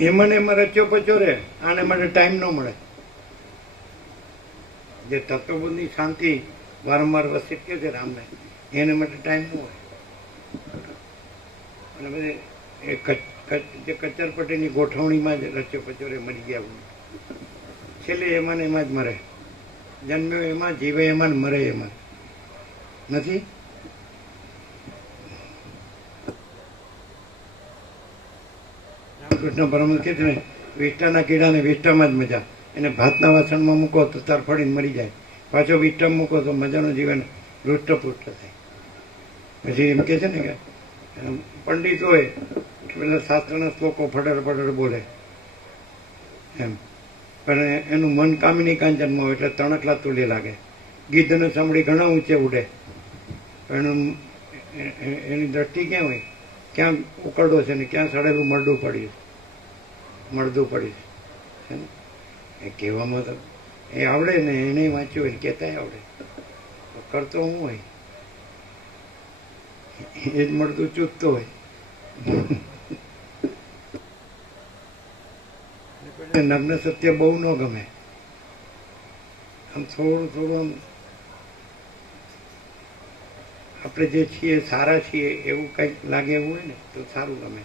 એમાં એમાં રચ્યો પચ્યો રે આને માટે ટાઈમ ન મળે. જે તત્વબુદ્ધની શાંતિ વારંવાર વસિત કે છે રામને, એને માટે ટાઈમ ન હોય. અને બધે એ જે કચરપટ્ટીની ગોઠવણીમાં જ રચ્યો પચ્યો રે મરી ગયા હોય. છેલ્લે એમાં એમાં જ મરે. જન્મ્યો એમાં, જીવે એમાં મરે એમાં. નથી? રામકૃષ્ણ પરમહંસ કહે છે ને વિષ્ટાના કીડાને વિષ્ટામાં જ મજા. એને ભાતના વાસણમાં મૂકો તો તરફડીને મરી જાય. પાછો વિષ્ટમ મૂકો તો મજાનું જીવન હૃષ્ટપુષ્ટ થાય. પછી એમ કહે છે ને કે પંડિત હોય કે પેલા શાસ્ત્રના શ્લોકો ફડર ફડર બોલે. એમ. પણ એનું મન કામિની કાંચનમાં હોય એટલે તણકલા તુલી લાગે. ગીધને સાંભળી ઘણા ઊંચે ઉડે. પણ એનું દ્રષ્ટિ ક્યાં હોય? ક્યાં ઉકરડો છે ને ક્યાં સડેલું મરડું પડ્યું? મળદું પડ્યું છે. એ કહેવામાં તો એ આવડે ને એને વાંચ્યું હોય કહેતાય આવડે. કરતો હું હોય. એ જ મળતું ચૂકતો હોય. નગ્ન સત્ય બહુ ન ગમે. આમ થોડું થોડું આમ આપણે જે છીએ, સારા છીએ એવું કંઈક લાગે એવું હોય ને, તો સારું ગમે.